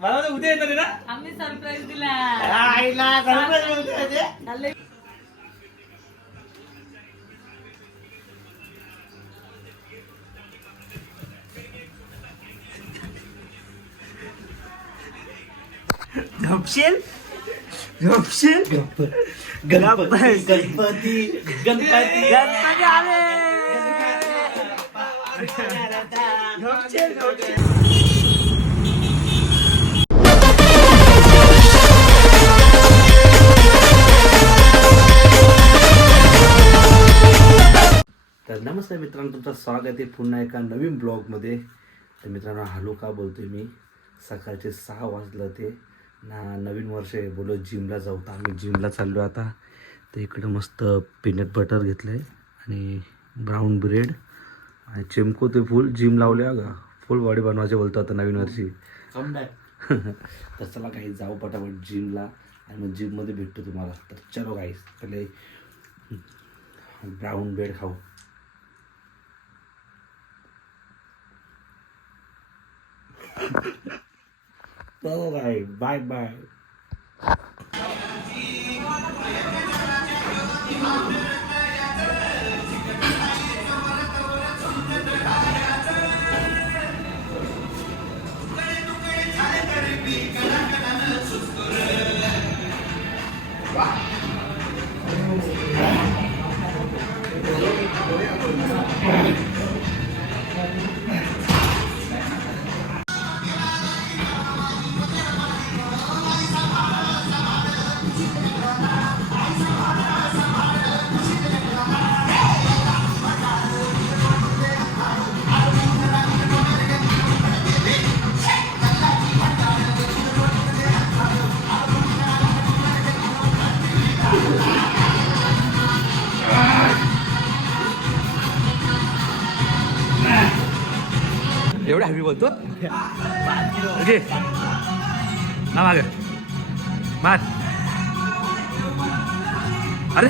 मला उद्या येणार ना. आम्ही सरप्राईज दिला. झोपशील झोपशील गणपती गणपती गणपती गणपती आले. झोपशील झोपशील. तर नमस्कार मित्रांनो, तुमचं स्वागत आहे पुन्हा एका नवीन ब्लॉगमध्ये. तर मित्रांनो, हॅलो का बोलतोय मी. सकाळचे 6 वाजलं ते ना. नवीन वर्ष आहे, बोलो जिमला जाऊ. तर आम्ही जिमला चाललो आता. तर इकडं मस्त पीनट बटर घेतलं आहे आणि ब्राऊन ब्रेड आणि चिमको. ते फुल जिम लावले का, फुल बॉडी बनवायचे बोलतो आता नवीन वर्षी. तर चला काही जाऊ पटापट जिमला आणि मग जिममध्ये भेटतो तुम्हाला. तर चलो काही पहिले ब्राऊन ब्रेड खाऊ. Bye bye. एवढं हॅवी बोलतो. ओके ना माग मार. अरे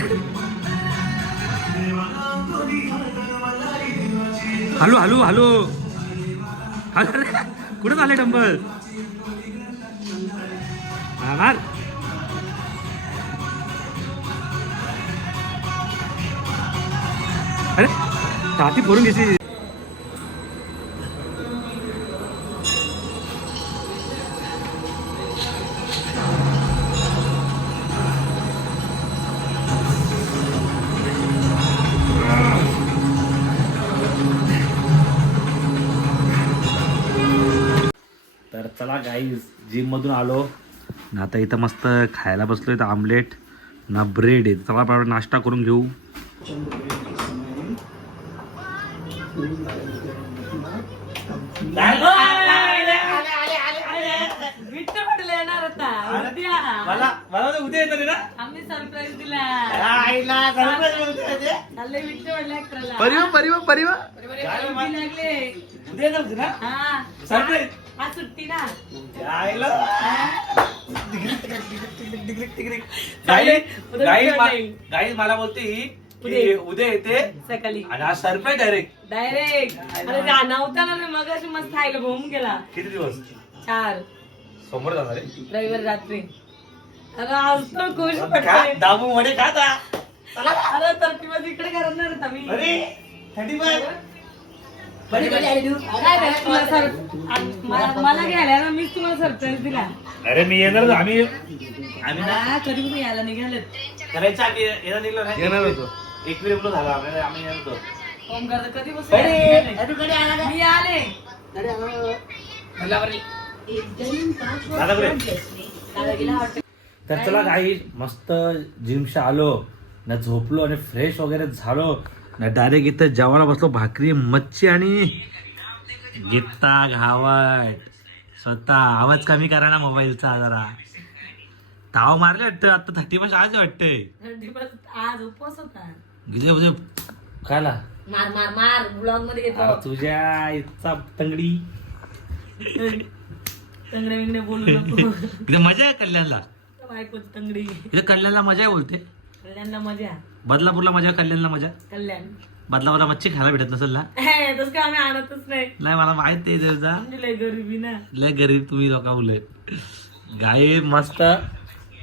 हॅलो हॅलो हॅलो हॅलो. कुठं झाले डंबल. मार. अरे छाती फोडून घ्यायची. तर चला गाईज, जिम मधून आलो ना. आता इथं मस्त खायला बसलोय. तर आमलेट ना ब्रेड आहे. चला बरोबर नाश्ता करून घेऊ. मला उद्या येणार ना. आम्ही सरप्राईज दिला. परिवा परिवा परिवा लागले. उद्या येणार होती ना. हा सरप्राईज. आज सुट्टी ना. गाईज मला बोलते ही की उद्या येते सकाळी आणि आज सरप्राईज डायरेक्ट. अरे नव्हता ना. मग अशी मस्त खायला घुमून गेला. किती दिवस. 4 समोर जाणार आहे रविवारी रात्री. अरे आज तर खुश पडतोय. दाबू मध्ये का. अरे तर मध्ये इकडे करणार होता मी. अरे 35 मला घ्यायला ना. मीच तुम्हाला सरप्राईज दिला. अरे मी येणार होतो. आम्ही ना कधी कुठे यायला निघाले. करायचं आम्ही येणार निघलो नाही. येणार होतो. 21 किलो झाला आपल्याला. आम्ही येणार होतो. फोन करता कधी बसून मी आले. तर चला काही मस्त जिमशा आलो ना. झोपलो आणि फ्रेश वगैरे झालो ना. डायरेक्ट इथं जेवायला बसलो. भाकरी मच्छी आणि गीता घावट. स्वतः आवाज कमी करा ना मोबाईलचा जरा. ताव मारले वाटतं आता. 30 आज वाटतंय. आज उपवास होता. गिजे खायला मार मार मार. ब्लॉग मध्ये येतो तुझ्या इथचा तंगडी. तंगडे बिंगडे बोलू नको. मजा आहे कल्याणला. बायकोची तंगडी इथे कल्याणला मजा आहे बोलते. कल्याणला मजा बदलापूरला मजा, कल्याणला मजा. कल्याण बदलापूरला मच्छी खायला भेटत नसेल ना? तसं काय आम्ही आणतच नाही. नाही मला माहित आहे त्याचा. आमची लय गरिबी ना. लय गरीब तुम्ही लोक उलट. गाय मस्त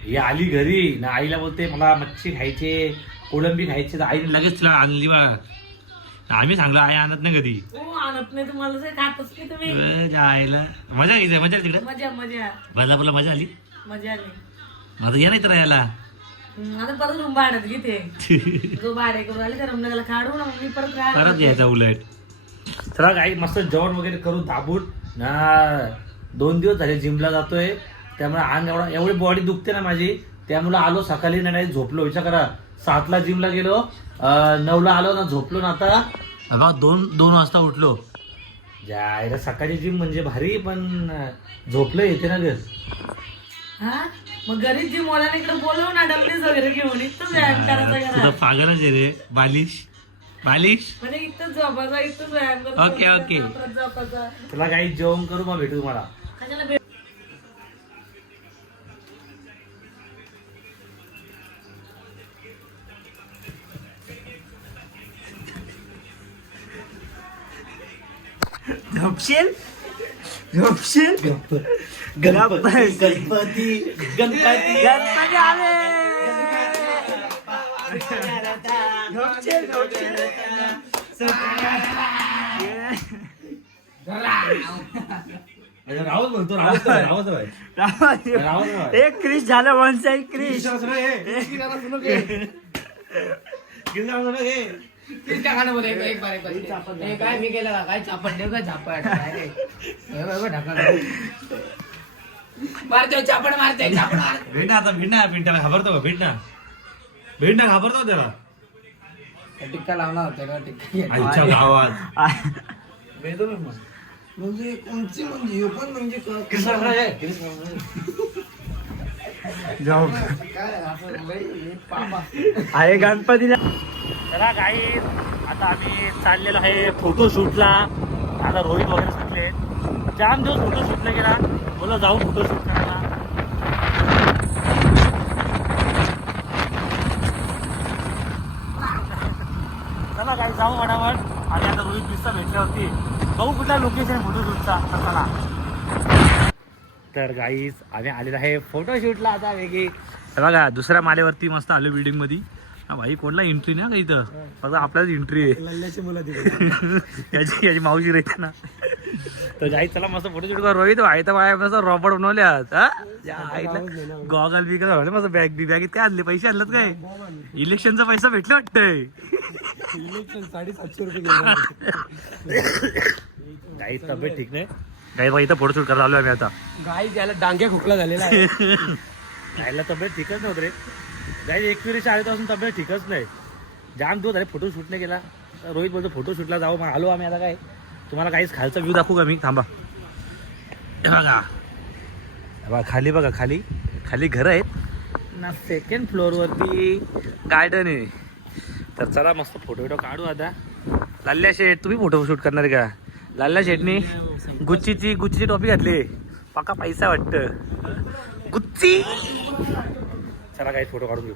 ही आली घरी ना, आईला बोलते मला मच्छी खायची, कोळंबी खायची, तर आईने लगेच तिला आणली बघा. आम्ही सांगलो आई आणत नाही कधी. हो आणत नाही तुम्हाला जे खातच की तुम्ही. आईला मजा घ्यायची, मजा तिकडे. मजा मजा बदलापूरला मजा आली. मजा आली. माझं या नाही तर यायला. आता परत रूम भाड्यात घेते. जो भाडे करून आले त्या रूमला काढू ना, मग मी परत परत यायचा उलट. चला काही मस्त जेवण वगैरे करू दाबून ना. 2 दिवस झाले जिमला जातोय, त्यामुळे अंग एवढी बॉडी दुखते ना माझी, त्यामुळे आलो सकाळी नाही झोपलो. विचार करा 7ला जिमला गेलो, 9ला आलो ना, झोपलो ना. आता 2 वाजता उठलो. जायला सकाळची जिम म्हणजे भारी, पण झोपलं येते ना ग. हा मग घरी जिम मला इकडे बोलव ना, डबलीज वगैरे घेऊन इथंच व्यायाम करायचा तुझं पागलच आहे रे. बालिश बालिश. म्हणजे इथंच झोपायचा, इथंच व्यायाम करायचा. Okay, okay. परत झोपायचा. तुला काही जेवण करू मग भेटू तुम्हाला. कशाला भेट. झोपशील झोपशील. गणपती गणपती गणपती गणपती आले. झोपशील झोपशील. रावत बोलतो. रावत एक क्रिश झालं. One side crush. काय मी केलं का काय चापट देऊ का झापट मारते चापड मारते चापड मारते. भेट ना आता. भेट ना पिंटाला घाबरतो का? भेट ना. भेट ना घाबरतो त्याला. टिक्का लावला होता का? टिक्का आईच्या गावात म्हणजे कोणची म्हणजे पण म्हणजे आहे गणपतीला. चला काही आता आम्ही चाललेलो आहे फोटोशूटला. आता रोहित वगैरे सुटले. जाम दिवस फोटोशूटला गेला, बोला जाऊ फोटोशूट करायला. चला काही जाऊ फटाफट. आणि आता रोहित दिसता भेटल्यावरती बघू कुठला लोकेशन फोटोशूटचा. चला तर गाईज आम्ही आलेलो आहे फोटोशूटला. आता वेगळी बघा दुसऱ्या मालेवरती मस्त आलो बिल्डिंग मध्ये. हा भाई कोणला एंट्री नाही का इथं, फक्त आपल्याच एंट्री आहे. याची मावशी राहते ना. तर जाई चला मस्त फोटोशूट कर. रोहित आहे तर बाय मस्त रॉबर्ट बनवल्यात. गॉगल बिगल मस्त बॅग बी बॅगेत काय आणले? पैसे आणलेत काय? इलेक्शनचा पैसा भेटला वाटतंय. इलेक्शन 750 रुपये. काही तब्येत ठीक नाही. काही बाई इथं फोटोशूट करायला आलो आम्ही आता. गाई त्याला डांग्या खोकला झालेला आहे. गायला तब्येत ठीकच नव्हतं रे. गाई 21 आल्यापासून तब्येत ठीकच नाही. जाम दिवस झाले फोटोशूट नाही केला. रोहित बोलतो फोटोशूटला जाऊ. मग आलो आम्ही आता. काय तुम्हाला काहीच खालचा व्ह्यू दाखवू का मी? थांबा. बघा बघा खाली, बघा खाली खाली घरं आहेत ना. 2nd फ्लोअरवरती गार्डन आहे. तर चला मस्त फोटो बिटो काढू आता. लाल्या शेठ तुम्ही फोटोशूट करणार का? लाल्या शेठनी गुच्चीची टोपी घातली. पक्का पैसा वाटतं गुच्ची. चला काही फोटो काढून घेऊ.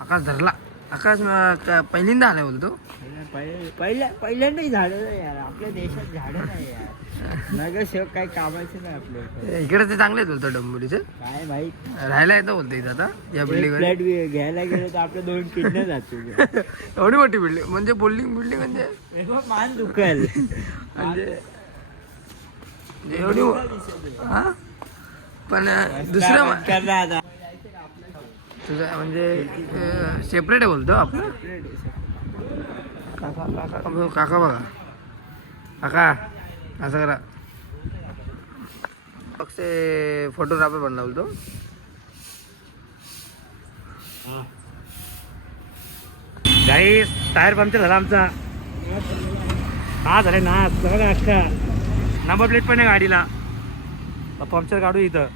आकाश धरला. आकाश पहिल्यांदा आलाय बोलतो. पहिल्यांदाही झाडं नाही यार आपल्या देशात. झाडं नाही यार. नगरसेवक काही कामाचे नाही आपल्या इकडे ते चांगले बोलतो डंबोलीचं. काय भाई. राहायला येतं बोलतो इथं आता या बिल्डिंग. फ्लॅट घ्यायला गेलं तर आपल्या 2 किडण्या जातो. एवढी मोठी बिल्डिंग म्हणजे बिल्डिंग म्हणजे मान दुखेल म्हणजे एवढी हा. पण दुसरं करणार तुझं म्हणजे सेपरेट आहे बोलतो आपलं. काका बघा काका असं करा. फक्त फोटोग्राफर बनला बोलतो. काही टायर पंक्चर झाला आमचा. हा झाले ना. बघा अख्खा नंबर प्लेट पण आहे गाडीला. पंक्चर काढू इथं.